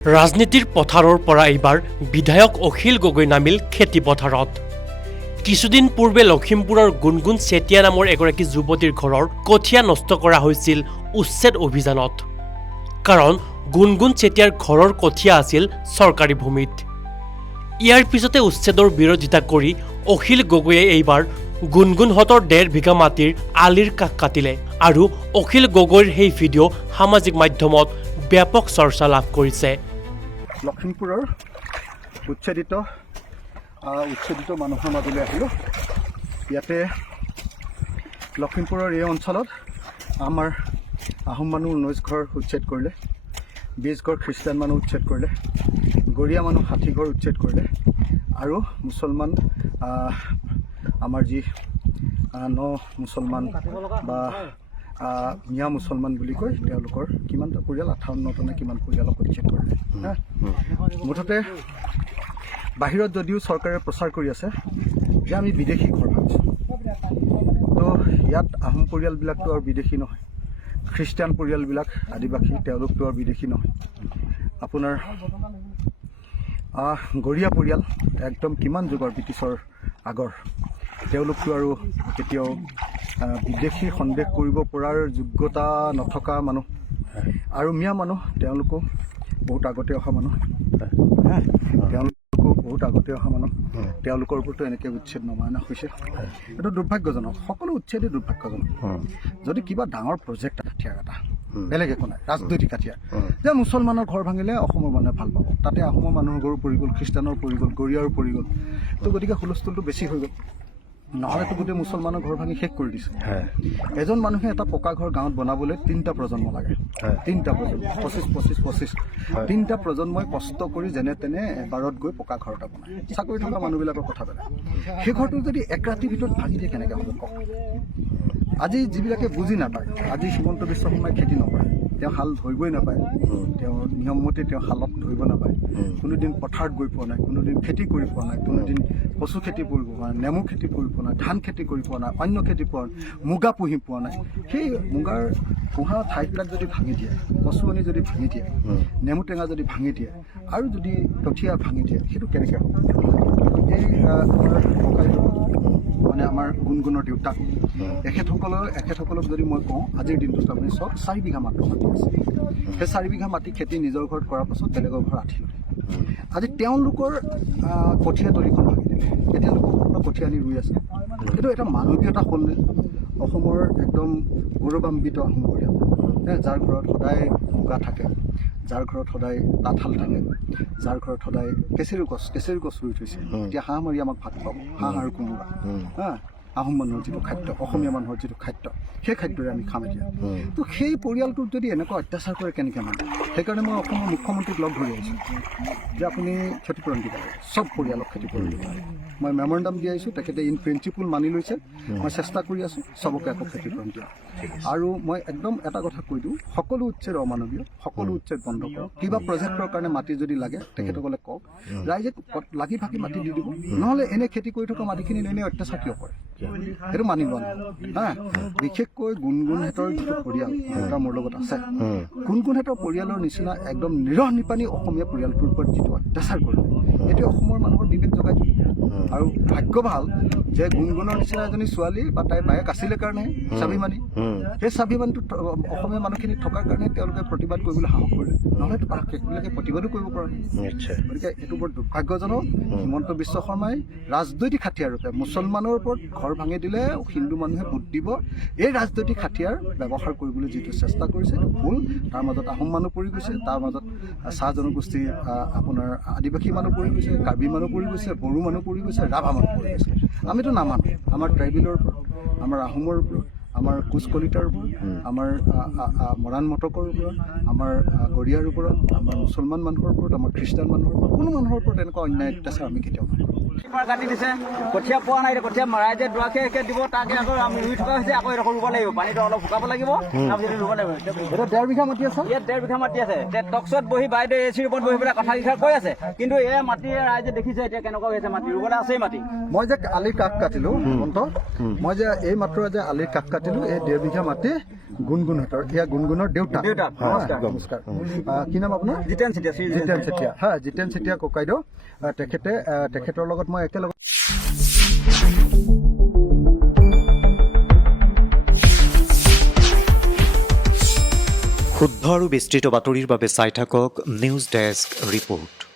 ৰাজনীতিৰ পথাৰৰ পৰা এইবাৰ বিধায়ক অখিল গগৈ নামিল খেতি পথাৰত। কিছুদিন পূৰ্বে লখিমপুৰৰ গুণগুণ চেতিয়া নামৰ এগৰাকী যুৱতীৰ ঘৰৰ কঠীয়া নষ্ট কৰা হৈছিল উচ্ছেদ অভিযানত। কাৰণ গুণগুণ চেতিয়াৰ ঘৰৰ কঠীয়া আছিল চৰকাৰী ভূমিত। ইয়াৰ পিছতে উচ্ছেদৰ বিৰোধিতা কৰি অখিল গগৈয়ে এইবাৰ গুণগুণহঁতৰ 1.5 বিঘা মাটিৰ আলিৰ কাষ কাটিলে আৰু অখিল গগৈৰ সেই ভিডিঅ' সামাজিক মাধ্যমত ব্যাপক চৰ্চা লাভ কৰিছে। লখিমপুৰৰ উচ্ছেদিত মানুহৰ মাজলৈ আহিলোঁ। ইয়াতে লখিমপুৰৰ এই অঞ্চলত আমাৰ আহোম মানুহ 19 ঘৰ উচ্ছেদ কৰিলে, 20 ঘৰ খ্ৰীষ্টান মানুহ উচ্ছেদ কৰিলে, গৰীয়া মানুহ 60 ঘৰ উচ্ছেদ কৰিলে আৰু মুছলমান আমাৰ যি মুছলমান বা মিয়া মুছলমান বুলি কয় তেওঁলোকৰ কিমানটা পৰিয়াল 58টা নে কিমান পৰিয়ালক উচ্ছেদ কৰিলে। মুঠতে বাহিৰত যদিও চৰকাৰে প্ৰচাৰ কৰি আছে যে আমি বিদেশী ঘৰ ভাবিছোঁ, তো ইয়াত আহোম পৰিয়ালবিলাকতো আৰু বিদেশী নহয়, খ্ৰীষ্টান পৰিয়ালবিলাক আদিবাসী তেওঁলোকতো আৰু বিদেশী নহয়। আপোনাৰ গৰীয়া পৰিয়াল একদম কিমান যুগৰ ব্ৰিটিছৰ আগৰ, তেওঁলোকতো আৰু কেতিয়াও বিদেশী সন্দেহ কৰিব পৰাৰ যোগ্যতা নথকা মানুহ। আৰু মিয়া মানুহ তেওঁলোকো বহুত আগতে অহা মানুহ, তেওঁলোকৰ ওপৰতো এনেকৈ উচ্ছেদ নমনা হৈছে। এইটো দুৰ্ভাগ্যজনক, সকলো উচ্ছেদেই দুৰ্ভাগ্যজনক। যদি কিবা ডাঙৰ প্ৰজেক্ট হাথিয়াৰ এটা বেলেগ একো নাই, ৰাজনৈতিক হাথিয়াৰ যে মুছলমানৰ ঘৰ ভাঙিলে অসমৰ মানুহে ভাল পাব, তাতে আহোমৰ মানুহৰ ঘৰো পৰি গ'ল, খ্ৰীষ্টানৰ পৰি গ'ল, গৰীয়াৰো পৰি গ'ল, তো গতিকে হুলস্থুলটো বেছি হৈ গ'ল। নহ'লেতো গোটেই মুছলমানৰ ঘৰ ভাঙি শেষ কৰি দিছে। এজন মানুহে এটা পকা ঘৰ গাঁৱত বনাবলৈ 3টা প্ৰজন্ম লাগে, 3টা প্ৰজন্ম 25 3টা প্ৰজন্মই কষ্ট কৰি যেনে তেনে এবাৰত গৈ পকা ঘৰ এটা বনায়। চাকৰি থকা মানুহবিলাকৰ কথা বেলেগ, সেই ঘৰটো যদি এক ৰাতিৰ ভিতৰত ভাঙি দিয়ে কেনেকৈ হ'ব কওক। আজি যিবিলাকে বুজি নাপায়, আজি হিমন্ত বিশ্ব শৰ্মাই খেতি নকৰে, তেওঁ হাল ধৰিবই নাপায়, তেওঁ নিয়মমতে তেওঁ হালত ধৰিব নাপায়, কোনোদিন পথাৰত গৈ পোৱা নাই, কোনোদিন খেতি কৰি পোৱা নাই, কোনোদিন কচু খেতি কৰিব পোৱা নাই, নেমু খেতি কৰি পোৱা নাই, ধান খেতি কৰি পোৱা নাই, অন্য খেতি পোৱা নাই, মুগা পুহি পোৱা নাই। সেই মুগাৰ পোহা ঠাইবিলাক যদি ভাঙি দিয়ে, কচুৱনি যদি ভাঙি দিয়ে, নেমু টেঙা যদি ভাঙি দিয়ে আৰু যদি কঠীয়া ভাঙি দিয়ে, সেইটো কেনেকৈ হ'ব। এই আমাৰ ককাইদেউ মানে আমাৰ গুণগুণৰ দেউতাক, এখেতসকলক যদি মই কওঁ আজিৰ দিনটোত আপুনি চব 4 বিঘা মাত্ৰ মাটি আছে। সেই 4 বিঘা মাটি খেতি নিজৰ ঘৰত কৰাৰ পাছত বেলেগৰ ঘৰ আঠি ল'লে। আজি তেওঁলোকৰ কঠীয়া তলিখন ভাঙি দিলে, এতিয়া লোকসকলৰ কঠীয়া আনি ৰুই আছে। সেইটো এটা মানৱীয়তা হ'লনে? অসমৰ একদম গৌৰৱান্বিত আহোম পৰিয়াল, যাৰ ঘৰত সদায় মুগা থাকে, যাৰ ঘৰত সদায় তাঁতশাল থাকে, যাৰ ঘৰত সদায় কেচেৰু গছ ৰুই থৈছে। এতিয়া হাঁহ মাৰি আমাক ভাত খুৱাব, হাঁহ আৰু কোমোৰা। আহোম মানুহৰ যিটো খাদ্য, অসমীয়া মানুহৰ যিটো খাদ্য, সেই খাদ্যৰে আমি খাম এতিয়া। তো সেই পৰিয়ালটোক যদি এনেকুৱা অত্যাচাৰ কৰে কেনেকৈ মানে। সেইকাৰণে মই অসমৰ মুখ্যমন্ত্ৰীক লগ ধৰি আহিছোঁ যে আপুনি ক্ষতিপূৰণ দিব লাগে, চব পৰিয়ালক ক্ষতিপূৰণ দিব লাগে। মই মেমৰেণ্ডাম দি আহিছোঁ, তেখেতে ইন প্ৰিন্সিপল মানি লৈছে। মই চেষ্টা কৰি আছোঁ চবকে আকৌ ক্ষতিপূৰণ দিয়া। আৰু মই একদম এটা কথা কৈ দিওঁ, সকলো উচ্ছেদ অমানৱীয়, সকলো উচ্ছেদ বন্ধ কৰক। কিবা প্ৰজেক্টৰ কাৰণে মাটি যদি লাগে তেখেতসকলে কওক, ৰাইজে লাগি ভাগি মাটি দি দিব। নহ'লে এনে খেতি কৰি থকা মাটিখিনি এনেই অত্যাচাৰ কিয় কৰে, সেইটো মানি লোৱা নহয়। বিশেষকৈ গুণগুণহঁতৰ যিটো পৰিয়াল, এটা মোৰ লগত আছে, গুণগুণহঁতৰ পৰিয়ালৰ নিচিনা একদম নিৰহ নিপানী অসমীয়া পৰিয়ালটোৰ ওপৰত যিটো অত্যাচাৰ কৰিলে, এইটো অসমৰ মানুহৰ বিবেক জগাই দিয়ে। আৰু ভাগ্য ভাল যে গুণগুণৰ নিচিনা এজনী ছোৱালী বা তাইৰ বায়েক আছিলে কাৰণে স্বাভিমানী, সেই স্বাভিমানটো অসমীয়া মানুহখিনি থকাৰ কাৰণে তেওঁলোকে প্ৰতিবাদ কৰিবলৈ সাহস কৰিলে, নহ'লেতো সেইবিলাকে প্ৰতিবাদো কৰিব পৰা নাই। গতিকে এইটো বৰ দুৰ্ভাগ্যজনক। হিমন্ত বিশ্ব শৰ্মাই ৰাজনৈতিক হাথিয়াৰৰূপে মুছলমানৰ ওপৰত ঘৰ ভাঙি দিলে হিন্দু মানুহে ভোট দিব, এই ৰাজনৈতিক হাথিয়াৰ ব্যৱহাৰ কৰিবলৈ যিটো চেষ্টা কৰিছে সেইটো ভুল। তাৰ মাজত আহোম মানুহ পৰি গৈছে, তাৰ মাজত চাহ জনগোষ্ঠীৰ আপোনাৰ আদিবাসী মানুহ পৰি গৈছে, কাৰ্বি মানুহ পৰি গৈছে, বড়ো মানুহ পৰি গৈছে, ৰাভা মানুহ পৰি গৈছে। আমিতো নামানো। আমাৰ ট্ৰাইবেলৰ ওপৰত, আমাৰ আহোমৰ ওপৰত, আমাৰ কোচ কলিতাৰ ওপৰত, আমাৰ মৰাণ মটকৰ ওপৰত, আমাৰ গৰীয়াৰ ওপৰত, আমাৰ মুছলমান মানুহৰ ওপৰত, আমাৰ খ্ৰীষ্টান মানুহৰ ওপৰত, কোনো মানুহৰ ওপৰত এনেকুৱা অন্যায় অত্যাচাৰ আমি কেতিয়াও নকৰোঁ। কাটি দিছে, কঠীয়া পোৱা নাই, কঠীয়া ৰাইজে দুৱাকে দিব, তাকে আকৌ আমি ৰুই থকা হৈছে, আকৌ এডোখৰ ৰুব লাগিব, পানীটো অলপ শুকাব লাগিব, তাৰপিছত ৰুব লাগিব। এটা 1.5 বিঘা মাটি আছে, ইয়াত 1.5 বিঘা মাটি আছে। টকছত বহি বাইদেউ এচিৰ ওপৰত বহি পেলাই কথা লিখা কৈ আছে, কিন্তু এই মাটি ৰাইজে দেখিছে এতিয়া কেনেকুৱা হৈছে, মাটি ৰুবলৈ আছেই মাটি। মই যে আলিৰ কাষ কাটিলোঁ, মই যে এই মাত্ৰ যে আলিৰ কাষ কাটিলোঁ, এই 1.5 বিঘা মাটি গুণগুণহঁতৰ এয়া গুণগুণৰ দেউতাক দেউতাক, হয়, নমস্কাৰ। নমস্কাৰ কি নাম আপোনাৰ জিতেন চেতিয়া, শ্ৰী জিতেন চেতিয়া হয় জিতেন চেতিয়া ককাইদেউ তেখেতৰ লগত মই একেলগে শুদ্ধ আৰু বিস্তৃত বাতৰিৰ বাবে চাই থাকক নিউজ ডেস্ক ৰিপৰ্ট।